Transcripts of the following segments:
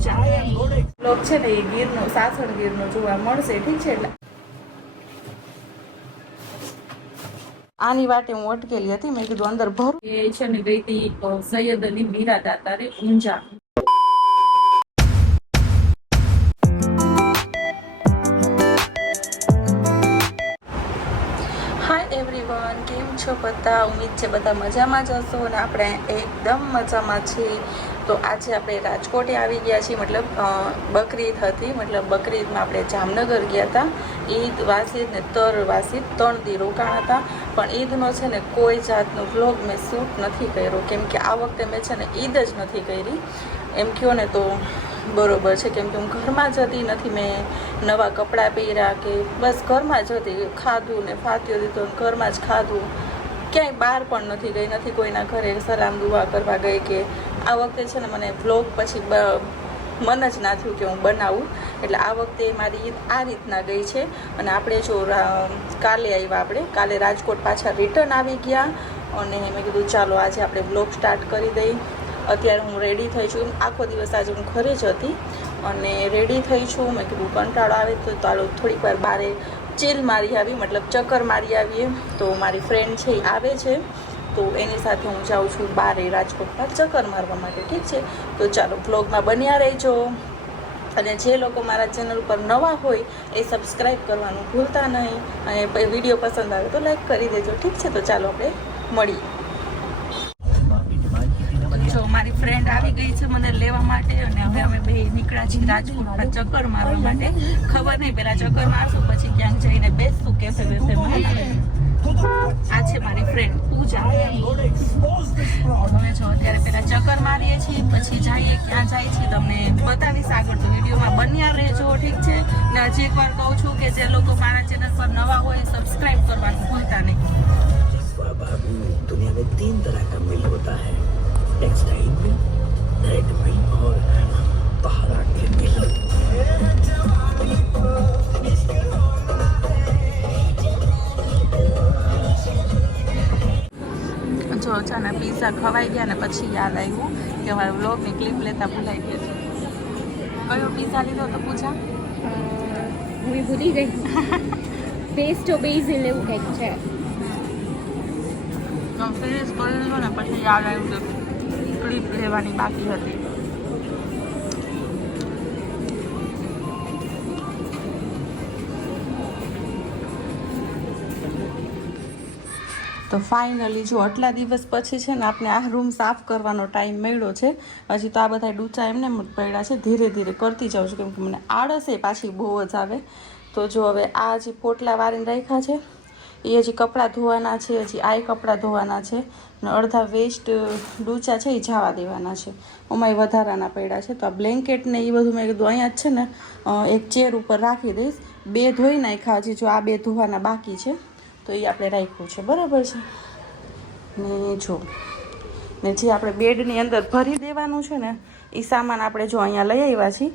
પૂજા લોક છે ને એ ગીરનો સાસણ ગીરનો જોવા મળશે. ઠીક છે, એટલે આની વાટે હું અટકેલી હતી. મેં કીધું અંદર ભરું. એ છે ને ગઈ હતી સૈયદ અલી મીરા દાતારે ઊંઝા. હાય એવરીવન, કેમ છો બધા? ઉમ્મીદ છે બધા મજામાં જ હશો અને આપણે એકદમ મજામાં છીએ. તો આજે આપણે રાજકોટે આવી ગયા છીએ. મતલબ બકરીદ હતી. મતલબ બકરીદમાં આપણે જામનગર ગયા હતા. ઈદ વાસીદ ને તર વાસીદ 3 દી રોકાણ હતા. પણ ઈદનો છે ને કોઈ જાતનો વ્લોગ મેં શૂટ નથી કર્યો, કેમ કે આ વખતે મેં છે ને ઈદ જ નથી કરી એમ કહો ને તો બરોબર છે. કેમ કે હું ઘરમાં જ હતી, નથી મેં નવા કપડાં પહેર્યા કે બસ ઘરમાં જ હતી. ખાધું ને ફાત્યો દીધો ને ઘરમાં જ ખાધું. ક્યાંય બહાર પણ નથી ગઈ, નથી કોઈના ઘરે સલામ દુઆ કરવા ગઈ. કે આ વખતે છે ને મને વ્લોગ પછી મન જ ના થયું કે હું બનાવું. એટલે આ વખતે મારી ઈદ આ રીતના ગઈ છે. અને આપણે જો કાલે આવ્યા, આપણે કાલે રાજકોટ પાછા રિટર્ન આવી ગયા. અને મેં કીધું ચાલો આજે આપણે વ્લોગ સ્ટાર્ટ કરી દઈ. અત્યારે હું રેડી થઈ છું. આખો દિવસ આજે હું ઘરે જ હતી અને રેડી થઈ છું. મેં કીધું કંટાળો આવે તો ચાલો થોડીક વાર બહાર ચીલ મારી આવી, મતલબ ચક્કર મારી આવીએ. તો મારી ફ્રેન્ડ છે એ આવે છે, તો એની સાથે હું જાઉં છું બહાર રાજકોટમાં ચક્કર મારવા માટે. ઠીક છે, તો ચાલો વ્લોગમાં બન્યા રહેજો. અને જે લોકો મારા ચેનલ ઉપર નવા હોય એ સબસ્ક્રાઈબ કરવાનું ભૂલતા નહીં. અને વિડીયો પસંદ આવે તો લાઈક કરી દેજો. ઠીક છે, તો ચાલો આપણે મળીએ. જો મારી ફ્રેન્ડ આવી ગઈ છે મને લેવા માટે અને હવે અમે બે નીકળ્યા છીએ રાજકોટમાં ચક્કર મારવા માટે. ખબર નહીં, પેલા ચક્કર મારશું પછી ક્યાંક જઈને બેસશું કેફે બેફેમાં. આ છે મારી ફ્રેન્ડ પૂજા. અમે જો અત્યારે પેલા ચક્કર મારીએ છીએ, પછી જઈએ ક્યાં જાય છે તમને બતાવીશ આગળ. તો વિડીયોમાં બન્યા રહેજો. ઠીક છે, ને હજી એકવાર કહું છું કે જે લોકો મારા ચેનલ પર નવા હોય સબસ્ક્રાઇબ કરવાનું ભૂલતા નહીં. दुनिया में 3 तरह का मिल होता है, टेक्सटाइल मिल, रेड मिल और पहाड़ के मिल. જો અચાનક પીઝા ખવાઈ ગયા ને પછી યાદ આવ્યું કે મારે વ્લોગની ક્લિપ લેતા ભૂલાઈ ગઈ છે. કયો પીઝા લીધો તો પૂછા? હું ભૂલી ગઈ. પેસ્ટો બેઝિલ એવું કંઈક છે. ફિનિશ કરી લીધો ને પછી યાદ આવ્યું કે ક્લિપ લેવાની બાકી હતી. તો ફાઇનલી જો આટલા દિવસ પછી છે ને આપણે આ રૂમ સાફ કરવાનો ટાઈમ મળ્યો છે. હજી તો આ બધા ડૂચા એમને પડ્યા છે. ધીરે ધીરે કરતી જાઉં છું કેમ કે મને આળસે પાછી બહુ જ આવે. તો જો હવે આ જે પોટલા વારીને રાખ્યા છે એ હજી કપડાં ધોવાના છે. હજી આ કપડાં ધોવાના છે ને અડધા વેસ્ટ ડૂચા છે એ જવા દેવાના છે. એમાંય વધારાના પડ્યા છે. તો આ બ્લેન્કેટ ને એ બધું મેં કીધું અહીંયા જ છે ને એક ચેર ઉપર રાખી દઈશ. 2 ધોઈ નાખ્યા, હજી જો આ 2 ધોવાના બાકી છે તો એ આપણે રાખ્યું છે. બરાબર છે ને? જો ને જે આપણે બેડની અંદર ભરી દેવાનું છે ને એ સામાન આપણે જો અહીંયા લઈ આવ્યા છીએ.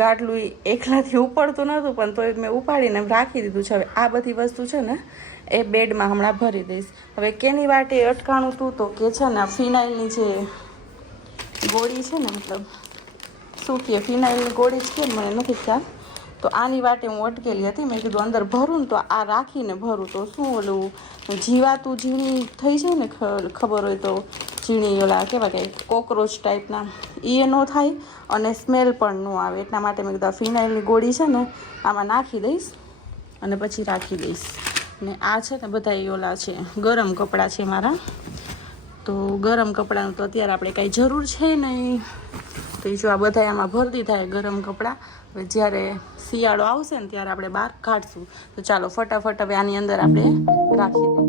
ગાડલું એકલાથી ઉપડતું નહોતું પણ તોય મેં ઉપાડીને રાખી દીધું છે. હવે આ બધી વસ્તુ છે ને એ બેડમાં હમણાં ભરી દઈશ. હવે કેની વાટે અટકાણું તું તો કે છે ને ફિનાઇલની જે ગોળી છે ને, મતલબ શું કહે ફિનાઇલની ગોળી જ કે મને નથી ખ્યાલ. તો આની વાટે હું અટકેલી હતી. મેં કીધું અંદર ભરું ને તો આ રાખીને ભરું તો શું ઓલું જીવાતું ઝીણી થઈ જાય ને, ખબર હોય તો ઝીણી ઓલા કેવા કે કોકરોચ ટાઈપના એ ન થાય અને સ્મેલ પણ ન આવે. એટલા માટે મેં કીધું ફિનાઇલની ગોળી છે ને આમાં નાખી દઈશ અને પછી રાખી દઈશ. ને આ છે ને બધા ઓલા છે ગરમ કપડાં છે મારા. તો ગરમ કપડાનું તો અત્યારે આપણે કાંઈ જરૂર છે નહીં. તો એ જો આ બધા આમાં ભરતી થાય ગરમ કપડાં. હવે જ્યારે શિયાળો આવશે ને ત્યારે આપણે બહાર કાઢશું. તો ચાલો ફટાફટ હવે આની અંદર આપણે રાખી દઈએ.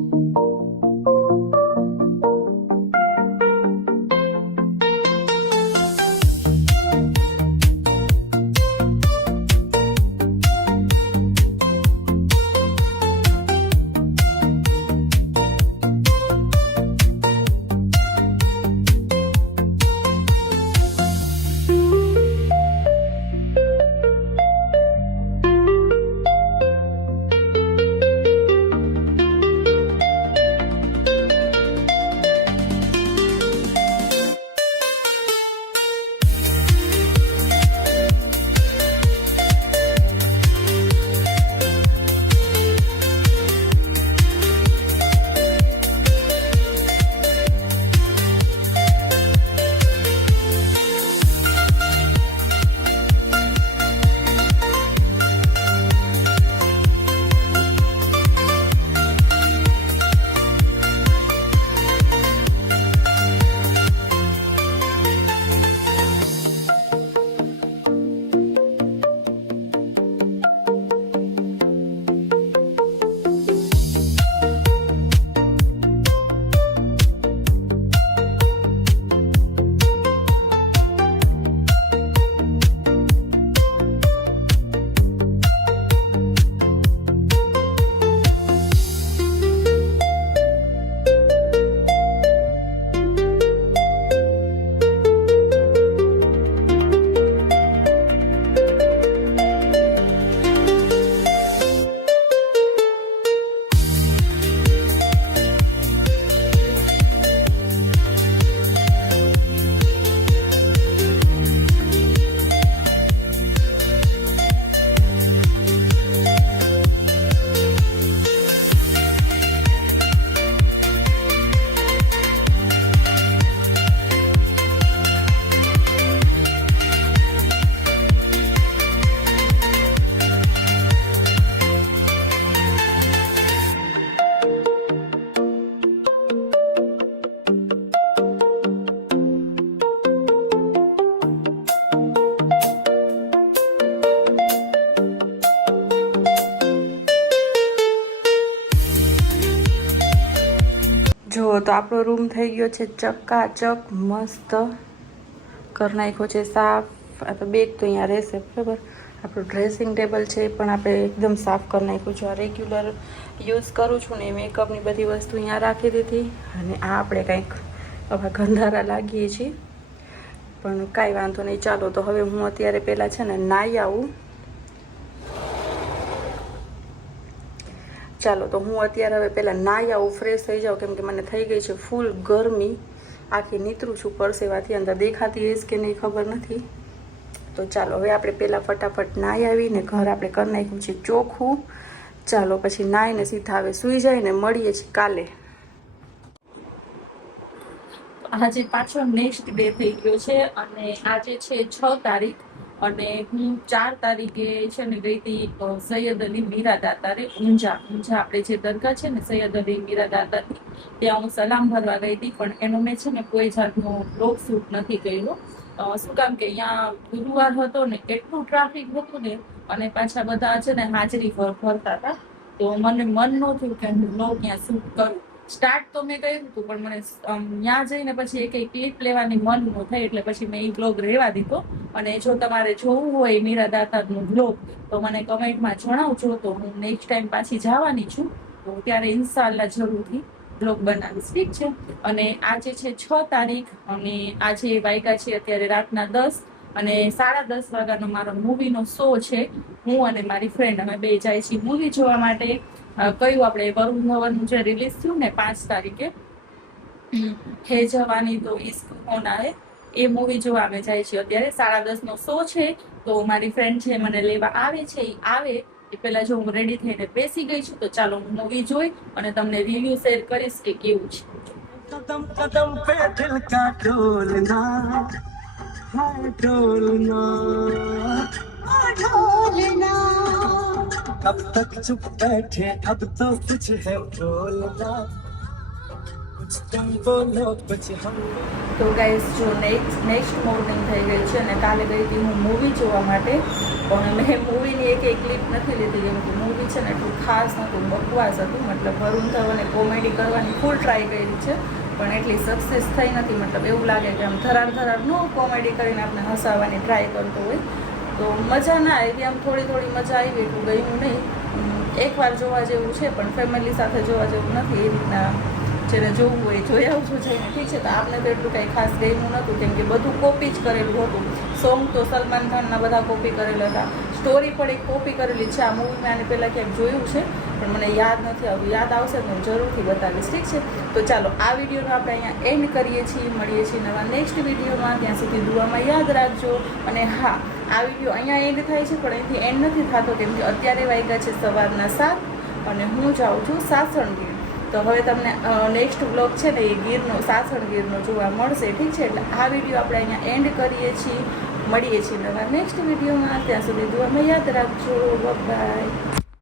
તો આપણો રૂમ થઈ ગયો છે ચકાચક મસ્ત કરી નાખ્યો છે સાફ. આ તો બેગ તો અહીંયા રહેશે બરાબર. આપણું ડ્રેસિંગ ટેબલ છે એ પણ આપણે એકદમ સાફ કરી નાખ્યું છે. આ રેગ્યુલર યુઝ કરું છું ને મેકઅપની બધી વસ્તુ અહીંયા રાખી દીધી. અને આ આપણે કંઈક હવે ગંધારા લાગીએ છીએ પણ કાંઈ વાંધો નહીં. ચાલો તો હવે હું અત્યારે પહેલાં છે ને નાહી આવું. ચાલો તો હું અત્યારે હવે પહેલાં નાહી આવું, ફ્રેશ થઈ જાઉં, કેમ કે મને થઈ ગઈ છે ફૂલ ગરમી. આખી નીતરું છું પરસેવાથી, અંદર દેખાતી હશે કે નહીં ખબર નથી. તો ચાલો હવે આપણે પહેલાં ફટાફટ નાહી આવીને ઘર આપણે કરી નાખ્યું છે ચોખ્ખું. ચાલો પછી નાહીને સીધા હવે સૂઈ જાય ને મળીએ છીએ કાલે. આજે પાછો નેક્સ્ટ ડે થઈ ગયો છે અને આજે છે 6 તારીખ અને હું 4 તારીખે છે ને ગઈ હતી સૈયદ અલી મીરા દાતારે ઊંઝા આપણે જે દરગાહ છે ને સૈયદ અલી મીરા દાતાની, ત્યાં હું સલામ ભરવા ગઈ હતી. પણ એનો મેં છે ને કોઈ જાતનો બ્લોગ શૂટ નથી કર્યો. શું કામ કે અહીંયા ગુરુવાર હતો ને એટલું ટ્રાફિક હતું ને અને પાછા બધા છે ને હાજરી ભરતા હતા, તો મને મન ન થયું કે હું બ્લોગ ત્યાં શૂટ કરું. સ્ટાર્ટ તો મેં કર્યું હતું પણ મને ત્યાં જઈને પછી એક ક્લિપ લેવાની મન ન થઈ, એટલે પછી મેં એ બ્લોગ રહેવા દીધો. અને જો તમારે જોવું હોય મીરા દાતારનો બ્લોગ તો મને કમેન્ટમાં જણાવજો, તો હું નેક્સ્ટ ટાઈમ પાછી જવાની છું, તો ત્યારે ઇન્શાલ્લાહ જરૂરથી બ્લોગ બનાવીશ, ઠીક છે. અને આજે છે 6 તારીખ અને આજે વાગ્યા છે અત્યારે રાતના 10 અને 10:30 વાગ્યાનો મારો મૂવીનો શો છે. હું અને મારી ફ્રેન્ડ અમે બે જાય છીએ મૂવી જોવા માટે. કયું આપણે વરુણ ધવનનું જે રિલીઝ થયું ને 5 તારીખે હે જવાની તો ઇશ્ક હોના હે, એ મૂવી જોવા અમે જાય છીએ. અત્યારે 10:30 નો શો છે, તો મારી ફ્રેન્ડ છે મને લેવા આવે છે. એ આવે એ પહેલા જો હું રેડી થઈને બેસી ગઈ છું, તો ચાલો હું મૂવી જોઈ અને તમને રિવ્યુ શેર કરીશ કે કેવું છે. कदम कदम पे दिल का डोलना है डोलना अब तक चुप बैठे अब तो कुछ है बोलना कुछ तुम बोलो कुछ हम. તો ગાઈસ જો નેક્સ્ટ મોર્નિંગ થઈ ગઈ છે અને કાલે ગઈ હતી હું મૂવી જોવા માટે, પણ મેં મૂવીની એક ક્લિપ નથી લીધી કેમ કે મૂવી છે ને એટલું ખાસ નહોતું, બકવાસ હતું. મતલબ વરુણ ધવને કોમેડી કરવાની ફૂલ ટ્રાય કરી છે પણ એટલી સક્સેસ થઈ નથી. મતલબ એવું લાગે કે આમ ધરાડ નો કોમેડી કરીને આપણે હસાવવાની ટ્રાય કરતો હોય, તો મજા ના આવી. આમ થોડી મજા આવી, એટલું ગયું નહીં. એકવાર જોવા જેવું છે પણ ફેમિલી સાથે જોવા જેવું નથી. એ રીતના જેને જોવું હોય જોઈ આવજો જઈને, ઠીક છે. તો આપને તો એટલું કંઈ ખાસ ગમ્યું નહોતું કેમ કે બધું કોપી જ કરેલું હતું. સોંગ તો સલમાન ખાનના બધા કોપી કરેલા હતા, સ્ટોરી પણ એક કોપી કરેલી છે. આ મૂવી મેં આને પહેલાં ક્યાંક જોયું છે પણ મને યાદ નથી આવ્યું. યાદ આવશે તો હું જરૂરથી બતાવીશ, ઠીક છે. તો ચાલો આ વિડીયોનો આપણે અહીંયા એન્ડ કરીએ છીએ. મળીએ છીએ નવા નેક્સ્ટ વિડીયોમાં. ત્યાં સુધી દુઆમાં યાદ રાખજો. અને હા, આ વિડીયો અહીંયા એન્ડ થાય છે પણ અહીંથી એન્ડ નથી થતો કેમ કે અત્યારે વાગ્યા છે સવારના 7 અને હું જાઉં છું સાસણગીર. તો હવે તમને નેક્સ્ટ બ્લોગ છે ને એ ગીરનો સાસણગીરનો જોવા મળશે, ઠીક છે. એટલે આ વિડીયો આપણે અહીંયા એન્ડ કરીએ છીએ. મળીએ છીએ નવા નેક્સ્ટ વિડીયોમાં. ત્યાં સુધી દુઆમાં યાદ રાખજો. બાય.